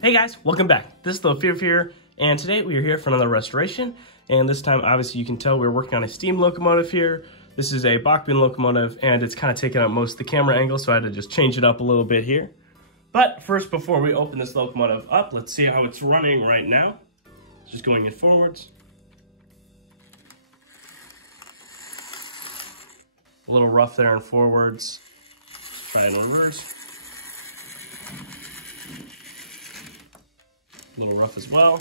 Hey guys, welcome back. This is Thelefevrefever, and today we are here for another restoration. And this time, obviously, you can tell we're working on a steam locomotive here. This is a Bachmann locomotive, and it's kind of taking up most of the camera angle, so I had to just change it up a little bit here. But first, before we open this locomotive up, let's see how it's running right now. It's just going in forwards. A little rough there in forwards. Let's try it in reverse. A little rough as well.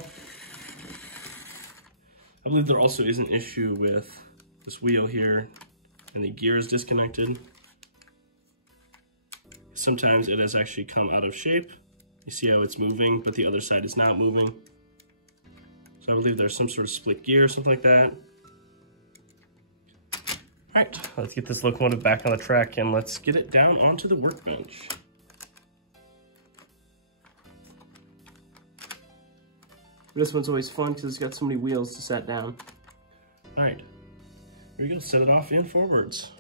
I believe there also is an issue with this wheel here and the gear is disconnected. Sometimes it has actually come out of shape. You see how it's moving, but the other side is not moving. So I believe there's some sort of split gear or something like that. All right, let's get this locomotive back on the track and let's get it down onto the workbench. This one's always fun because it's got so many wheels to set down. All right, here we go, set it off in forwards.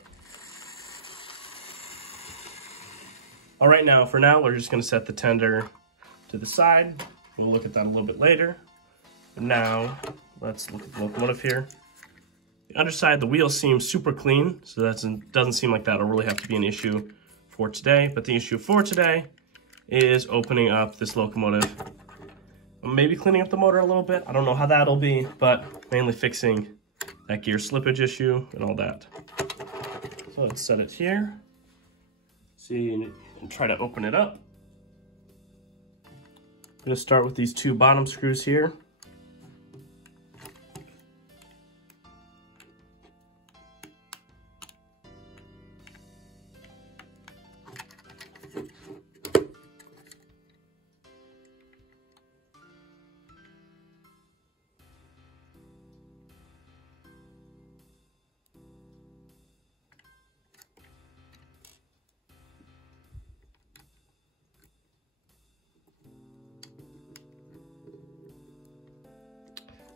All right, for now, we're just gonna set the tender to the side. We'll look at that a little bit later. But now, let's look at the locomotive here. The underside, the wheel seems super clean, so that doesn't seem like that'll really have to be an issue for today. But the issue for today is opening up this locomotive. Maybe cleaning up the motor a little bit. I don't know how that'll be, but mainly fixing that gear slippage issue and all that. So let's set it here. See, and try to open it up. I'm gonna start with these two bottom screws here.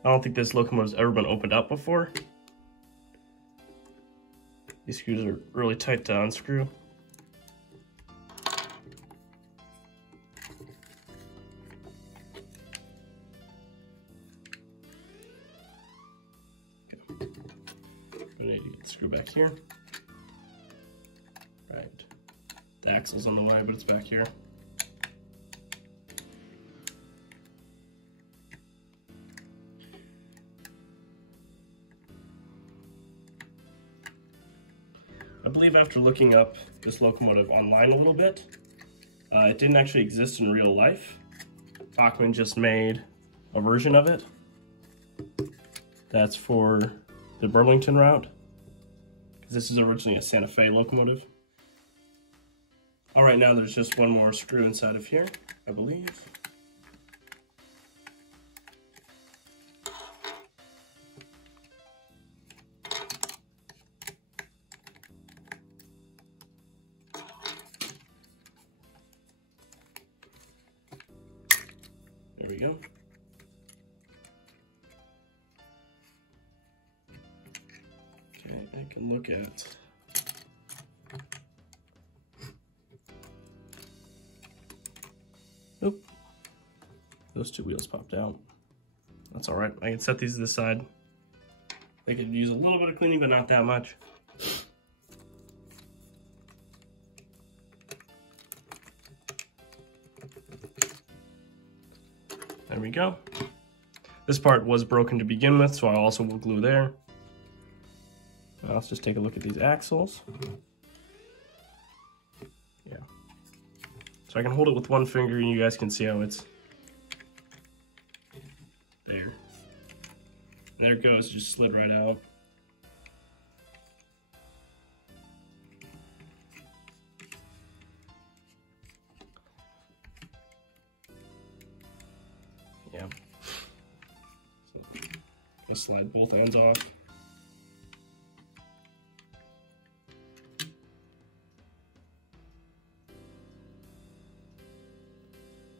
I don't think this locomotive's ever been opened up before. These screws are really tight to unscrew. Okay. I need to get the screw back here. Right. The axle's on the way, but it's back here. I believe after looking up this locomotive online a little bit, it didn't actually exist in real life. Bachmann just made a version of it. That's for the Burlington route, because this is originally a Santa Fe locomotive. All right, now there's just one more screw inside of here, I believe. There we go. Okay, I can look at oop. Those two wheels popped out. That's all right. I can set these to the side. They could use a little bit of cleaning, but not that much. There we go. This part was broken to begin with, so I also will glue there. Now let's just take a look at these axles. Yeah. So I can hold it with one finger and you guys can see how it's there. And there it goes, just slid right out. Yeah. So just slide both ends off.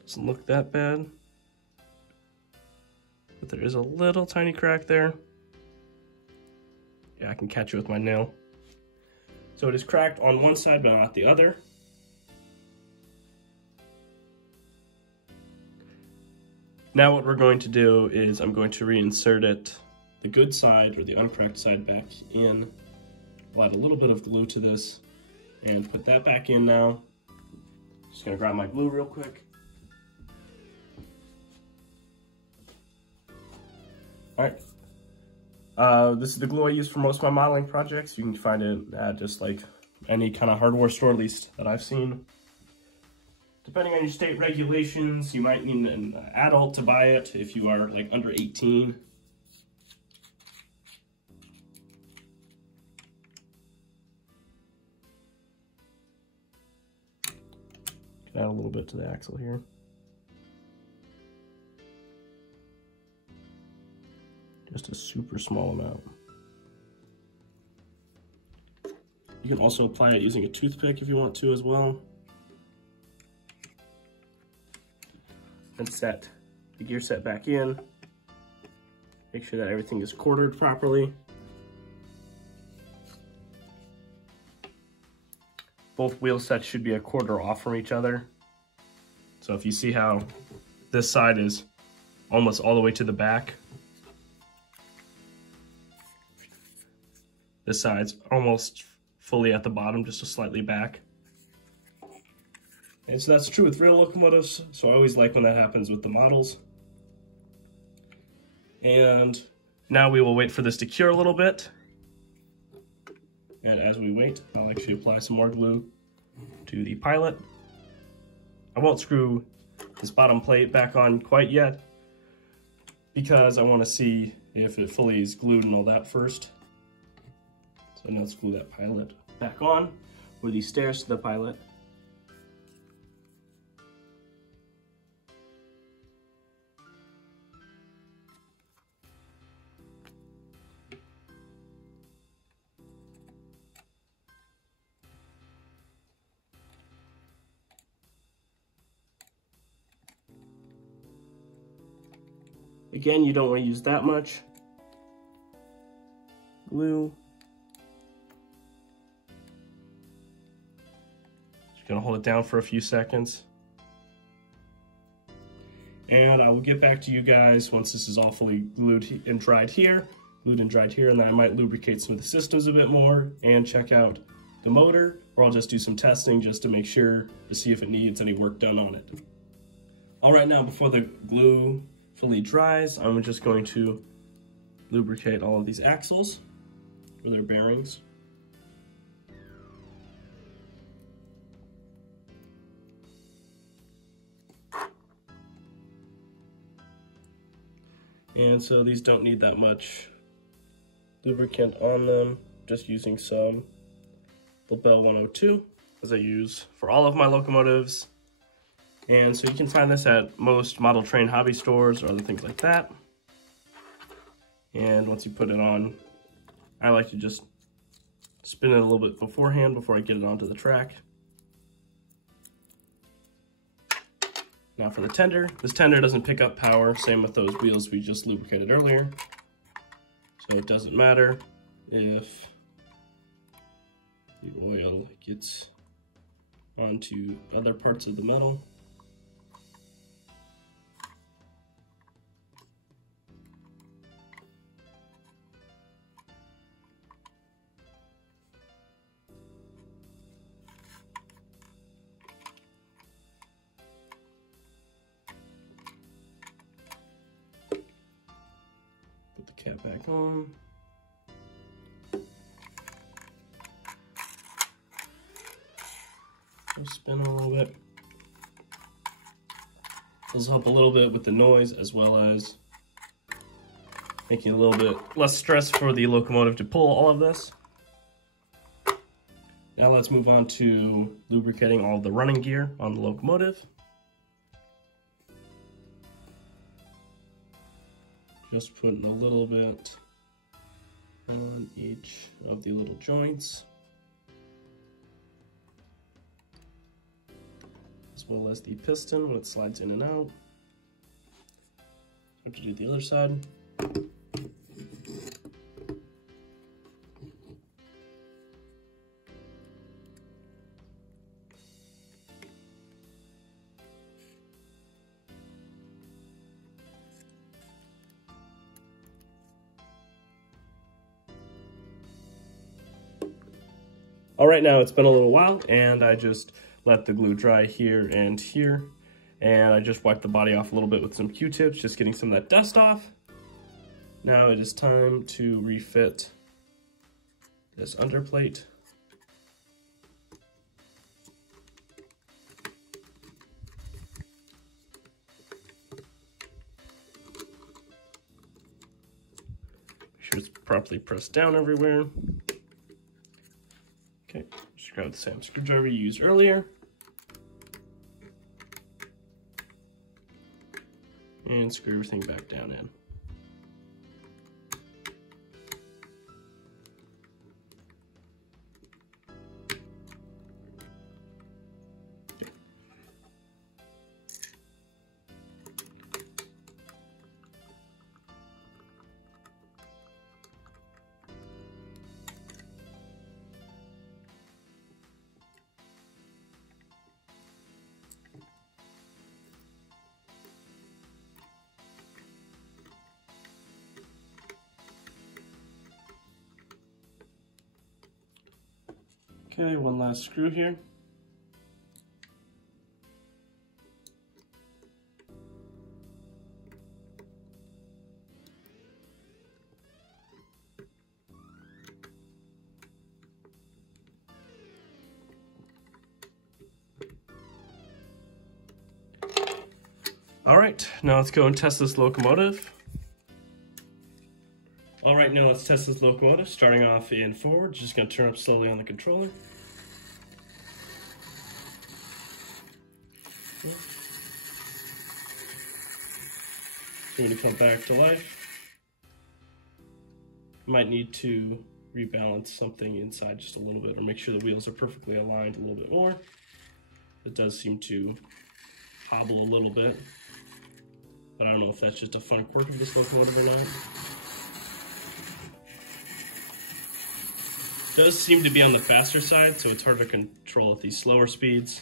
Doesn't look that bad, but there is a little tiny crack there. Yeah, I can catch it with my nail. So it is cracked on one side but not the other. Now what we're going to do is I'm going to reinsert it, the good side or the uncracked side, back in. I'll add a little bit of glue to this and put that back in now. Just gonna grab my glue real quick. All right, this is the glue I use for most of my modeling projects. You can find it at just like any kind of hardware store, at least that I've seen. Depending on your state regulations, you might need an adult to buy it if you are like under 18. Add a little bit to the axle here. Just a super small amount. You can also apply it using a toothpick if you want to as well. And set the gear set back in. Make sure that everything is quartered properly. Both wheel sets should be a quarter off from each other. So if you see how this side is almost all the way to the back, this side's almost fully at the bottom, just a slightly back. And so that's true with real locomotives, so I always like when that happens with the models. And now we will wait for this to cure a little bit. And as we wait, I'll actually apply some more glue to the pilot. I won't screw this bottom plate back on quite yet because I want to see if it fully is glued and all that first. So now let's glue that pilot back on with these stairs to the pilot. Again, you don't want to use that much glue. Just gonna hold it down for a few seconds. And I will get back to you guys once this is all fully glued and dried here, and then I might lubricate some of the systems a bit more and check out the motor, or I'll just do some testing just to make sure to see if it needs any work done on it. All right, now before the glue fully dries, I'm just going to lubricate all of these axles for their bearings. And so these don't need that much lubricant on them, just using some Label 102 as I use for all of my locomotives. And so you can find this at most model train hobby stores or other things like that. And once you put it on, I like to just spin it a little bit beforehand before I get it onto the track. Now for the tender, this tender doesn't pick up power, same with those wheels we just lubricated earlier. So it doesn't matter if the oil gets onto other parts of the metal. Put the cap back on. Spin a little bit. This will help a little bit with the noise as well as making it a little bit less stress for the locomotive to pull all of this. Now let's move on to lubricating all of the running gear on the locomotive. Just putting a little bit on each of the little joints, as well as the piston when it slides in and out. What to do the other side. All right, now it's been a little while, and I just let the glue dry here and here, and I just wiped the body off a little bit with some Q-tips, just getting some of that dust off. Now it is time to refit this underplate. Make sure it's properly pressed down everywhere. Okay, just grab the same screwdriver you used earlier. And screw everything back down in. Okay, one last screw here. All right, now let's go and test this locomotive. All right, now let's test this locomotive. Starting off in forward, just gonna turn up slowly on the controller. So when you come back to life, you might need to rebalance something inside just a little bit, or make sure the wheels are perfectly aligned a little bit more. It does seem to hobble a little bit, but I don't know if that's just a fun quirk of this locomotive or not. It does seem to be on the faster side, so it's hard to control at these slower speeds.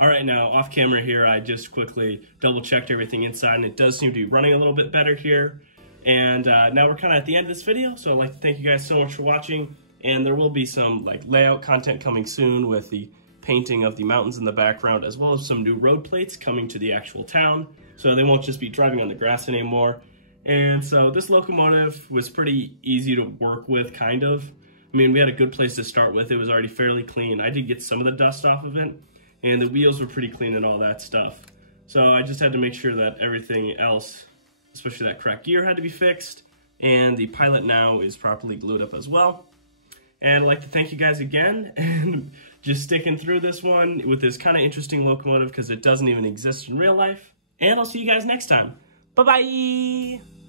All right, now off camera here, I just quickly double checked everything inside, and it does seem to be running a little bit better here. And now we're kind of at the end of this video, so I'd like to thank you guys so much for watching. And there will be some like layout content coming soon with the painting of the mountains in the background, as well as some new road plates coming to the actual town, so they won't just be driving on the grass anymore. And so this locomotive was pretty easy to work with, kind of. I mean, we had a good place to start with. It was already fairly clean. I did get some of the dust off of it, and the wheels were pretty clean and all that stuff. So I just had to make sure that everything else, especially that cracked gear, had to be fixed, and the Pilot now is properly glued up as well. And I'd like to thank you guys again, and just sticking through this one with this kind of interesting locomotive, because it doesn't even exist in real life. And I'll see you guys next time. Bye-bye!